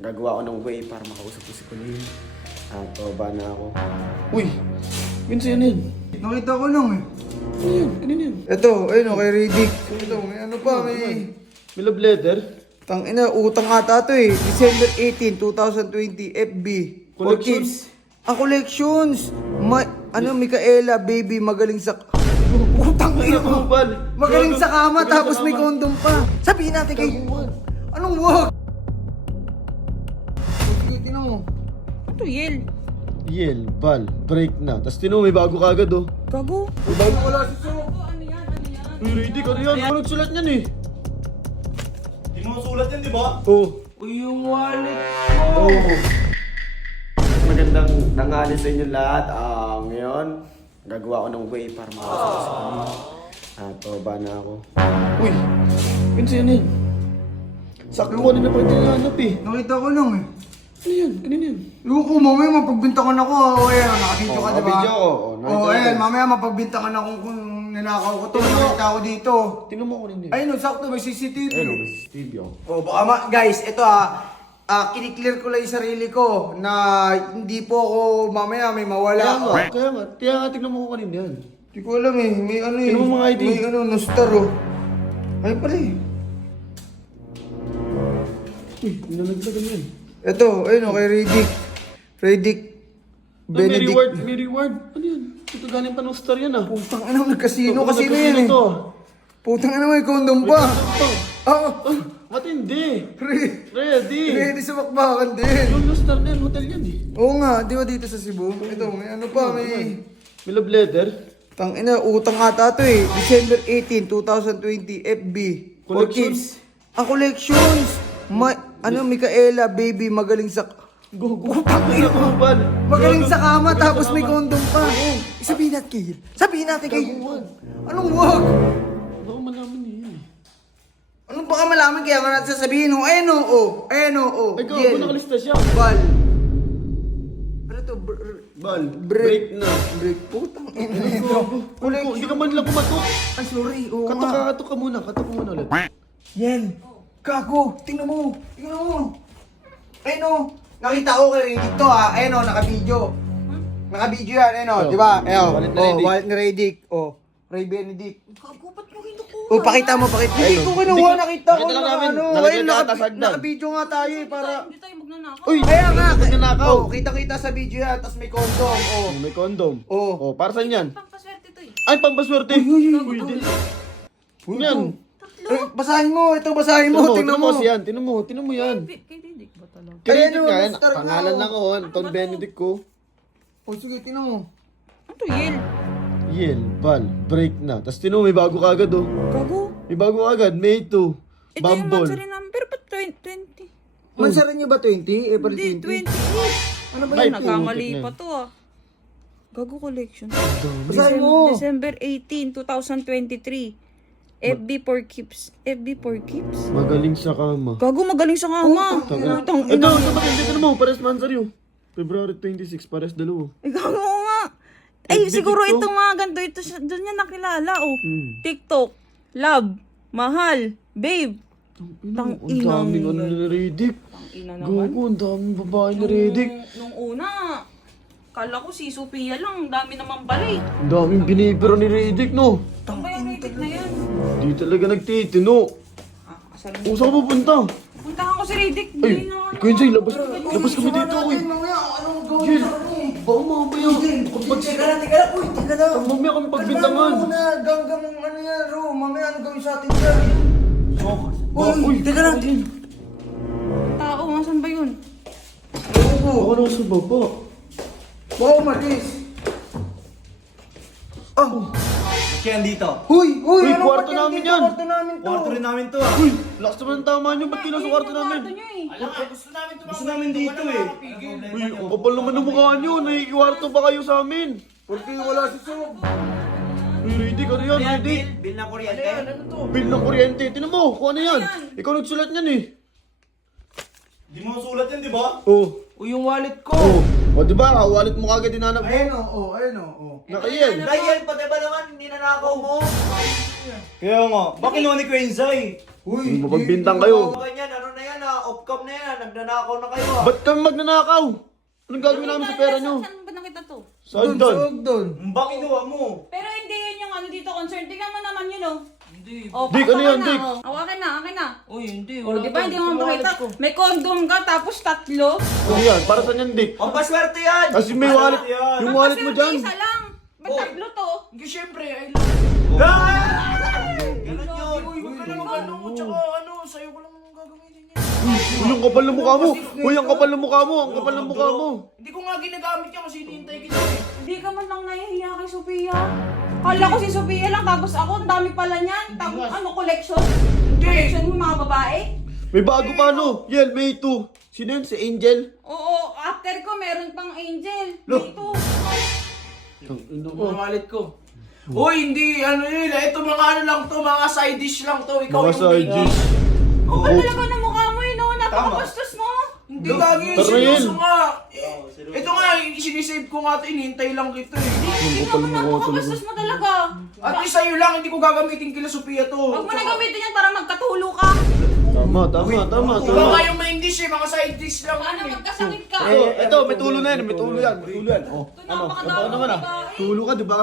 Gagawa ko ng way para makausap ko si Colleen. Ba na ako. Uy! Yun sa'yo na yun. Nakita ko lang eh. Ano yun? Kanina yun? Ito, ayun o, kay Riddick. Ito, may ano pa, may... May love letter? Tangina, utang ata to eh. December 18, 2020, FB. For Collections? kids. Collections! Micaela, baby, magaling sa... Utang ina mo! Bal! Magaling sa kama, tapos may condom pa. Sabihin natin kay... Anong wag? Sige, tinan mo. Ito, Yel. Yel, Bal, break na. Tapos tino, may bago kagad oh. Gago. May bago. Wala si Sob. Ano yan? Ano yan? Uy, Riddick, ano yan? Ano nagsulat niyan eh? Hindi mo sulat yan, di ba? Oo. Uy, yung wallet Oo. ko. Magandang tanghali sa inyo lahat. Ngayon, gagawa ko ng way para makausap ko si Colleen. Ba na ako. Uy! Yun sa'yo na yun. Sakto ko na pa ito nahanap eh. Nakita ko lang eh. Ano yan? Kanina yun? Ewan ko, mamaya mapagbintangan ako. Ayan, nakabidyo ka, diba? Nakabidyo ako. Ayan, mamaya mapagbintangan ako kung ninakaw ko to. Nakita ko dito. Tingnan mo ko rin eh. Ayun, no, sakto, may CCTV. Ayun, may CCTV ako. Baka guys, ito kiniklear ko lang yung sarili ko na hindi po ako mamaya may mawala. Kaya nga, tingnan mo ko kanina yan. Hindi ko alam eh, may ano eh. Tingnan mo mga ID. May ano, no-star oh. Ay pala eh. Uy, ninanaglagan yan. Ito, ayun o, kay Riddick. Riddick May Benedict. reward, may reward. Ano yan? Ito galing pa ng star yan ah. Putang ano, nagkasino Ito, kasino yan eh. ito. Putang ano, may condom pa. Oo. Matindi. Ready. Ready sa bakbakan din. Yung star na yan, hotel yan eh. Oo nga, di ba dito sa Cebu? Ito, may ano pa, may... May love letter? Tangina, utang ata to eh. December 18, 2020, FB. For Collections? kids. Collections! Micaela, baby, magaling sa... Utang ina mo, Bal. Magaling sa kama, tapos may condom pa. Sabihin natin kay... Sabihin natin kay... Anong wag? Baka malaman niya yan eh. Anong baka malaman kaya nga natin sasabihin? Ayan o, Ayan o, Ay, gago, nakalista siya. Bal. Ano to? Bal, break na. Break. Putang ina Gago. ito. Hindi ka man lang kumatok. Ay, sorry. Oo Katok nga. ka muna. Katok ka muna ulit. Yan. Gago. Tingnan mo. Tingnan mo. Ayun o. Nakita ko kay Riddick to ha. Ayun o, naka-video. Naka-video yan. Ayun o, di ba? Ayun. Wallet ni Riddick. Wallet ni Riddick. Ray Benedict. Gago, ba't mo kinukuha? Pakita mo. Hindi ko kinuha. Nakita ko Nakita lang na namin. ano. Nakita Ayun, ka, tas hagdan. naka-video nga tayo eh, para... Hindi tayo magnanakaw. Uy, Kaya nga. magnanakaw. Kita-kita sa video yan. Tapos may condom. May condom. Oh. Oh, para saan yan? Pampaswerte to eh. Ay, pampaswerte. Uy, di. Yan. Basahin mo. Ito, basahin mo. Tingnan mo. Yan. Tingnan mo yan. Kay Didik ba talaga? Credit Ayun, nga yan. start na, Pangalan oh. lang ako. Anton Benedict ko. O sige, tingnan mo. Ito, Yel. Yel, Bal, break na. Tapos tino, may bago kagad oh. Gago. May bago kagad. May 2. Ito yung Bumble. mansari number, ba't 20? Mansaran niyo ba 20? April Hindi, 20? 28. Ano ba Ay, yun? Nagkamali putik na. pa to ah. Gago collection. Basahin mo. December 18, 2023. FB for Keeps. FB for Keeps? Magaling sa kama. Gago, magaling sa kama. Utang Ito, ina. ito maganda. Tignan mo, pares mansari oh. February 26, pares dalawa. Gago nga. Ay, FB siguro TikTok? ito nga, ganito. Ito siya, doon niya nakilala, oh. Hmm. TikTok, love, mahal, babe. Tang Ang daming ano ni Riddick. Tang ina naman. Gago, ang daming babae ni Riddick. Nung una, kala ko si Sophia lang, ang dami naman pala eh. Ang daming binibiro ni Riddick no. Ano ba yung rated na yan? Di talaga nagtitino. Kasal O, saan ka pupunta? Puntahan ko si Riddick. Ay, Hindi na Kuya Jay, labas kami dito. Uy, Mamaya, anong gawin Jil, sa kanya? baka mamaya. Teka lang. Uy, teka lang. Mamaya kami pagbintangan. Kalma muna. Ganggang ano yan, Ro. Mamaya ano gawin sa atin dyan? Uy, teka lang. tao, nasan ba yun? Baka na sa baba. Wow, Matis. Kaya dito. Huy, Uy, ano kwarto ba namin dito? yan. Kwarto namin to. Kwarto rin namin to ah. Uy, lakas naman ang tama nyo. Ba't kinasa kwarto namin? Nyo, eh. Gusto namin dito eh. Uy, ang kapal naman ng mukha nyo. Nakikikwarto ba kayo sa amin? Porque wala si Sob. Uy, Riddick, ano yan? Riddick? Bill ng kuryente. Bill ng kuryente. Tinan mo, kung ano yan. Ikaw nagsulat niyan eh. Hindi mo sulat yan, di ba? Oh. Uy, yung wallet ko. Oh. O, diba? Wallet mo kagad dinanap mo. Ayun o, ayun o. Dahil, pati ba naman, hindi nanakaw mo? Kaya nga, bakit kinuha ni Quenzay? Uy, Mapagbintang kayo. Ganyan, ano na yan off-cam na yan, nagnanakaw na kayo Ba't kami magnanakaw? Anong gagawin namin sa pera nyo? Saan ba nakita to? Saan doon, doon? suog doon. Ang bang inuwa mo? Pero hindi yun yung ano dito concern. Tingnan mo naman yun, oh. Hindi. Oh, Dick, ano yan, na, Dick? oh. Oh, akin na, akin na. Uy, hindi. Oh, di ba hindi mo makita? May condom ka, tapos 3. Ano yan? Para saan yan, Dick? Pampaswerte yan! Kasi may wallet. Yung wallet mo dyan. Isa lang. Ba't 3 to? Hindi, syempre, I love Ganun yun! Uy, huwag ka na mag-ano. Tsaka ano, sa'yo ko lang gagawin yan. Uy, ang kapal ng mukha mo. Uy, ang kapal ng mukha mo. Ang kapal ng mukha mo. Hindi ko nga ginagamit yan kasi hinihintay kita eh. Hindi ka man lang nahihiya kay Sophia. Kala ko si Sophia lang, tapos ako, ang dami pala niyan. Tapos ano, collection? Collection mo mga babae? May bago pa no. Yel, may 2. Sino yun? Si Angel? Oo, after ko, meron pang Angel. Look. Dito. Ano Mga wallet ko. Uy, hindi, ano yun, ito mga ano lang to, mga side dish lang to. Ikaw Mga yung side main dish. Ang talaga ng mukha mo yun, oh. Napakabastos mo. Hindi lagi, Tara yun. seryoso nga. Ito nga, sinisave ko nga ito, inihintay lang kita eh. Hindi kapal naman ng mukha napakabastos mo talaga. At least sa'yo lang, hindi ko gagamitin kila Sophia to. Huwag mo na gamitin yan para magkatulo ka. Tama, tama. Ikaw nga yung main dish eh, mga side dish lang Ano, yun eh. magkasakit ka. Ito, may tulo na yan. May tulo yan. May tulo yan. Oh, Ito, ano? napakadami Ano naman ah? babae. Tulo ka, di ba?